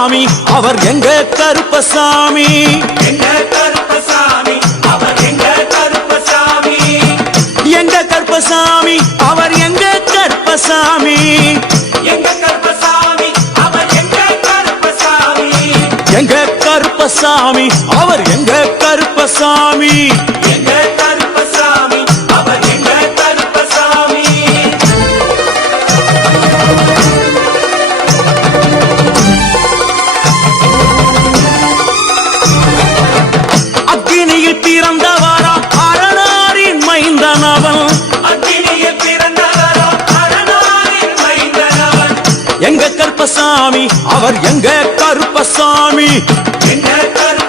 கருப்பசாமி அவர் எங்க கருப்பசாமி எங்க கருப்பசாமி அவர் எங்க கருப்பசாமி எங்க கருப்பசாமி அவர் எங்க கருப்பசாமி எங்க கருப்பசாமி அவர் எங்க கருப்பசாமி எங்க கருப்பசாமி அவர் எங்க கருப்பசாமி எங்க கருப்பசாமி அவர் எங்க கருப்பசாமி அக்கினியில் பிறந்தவரா அரணாரின் மைந்தனவன் அக்கினியில் பிறந்தவரோ அரணாரின் மைந்தனவன் எங்க கருப்பசாமி அவர் எங்க கருப்பசாமி எங்க கருப்பசாமி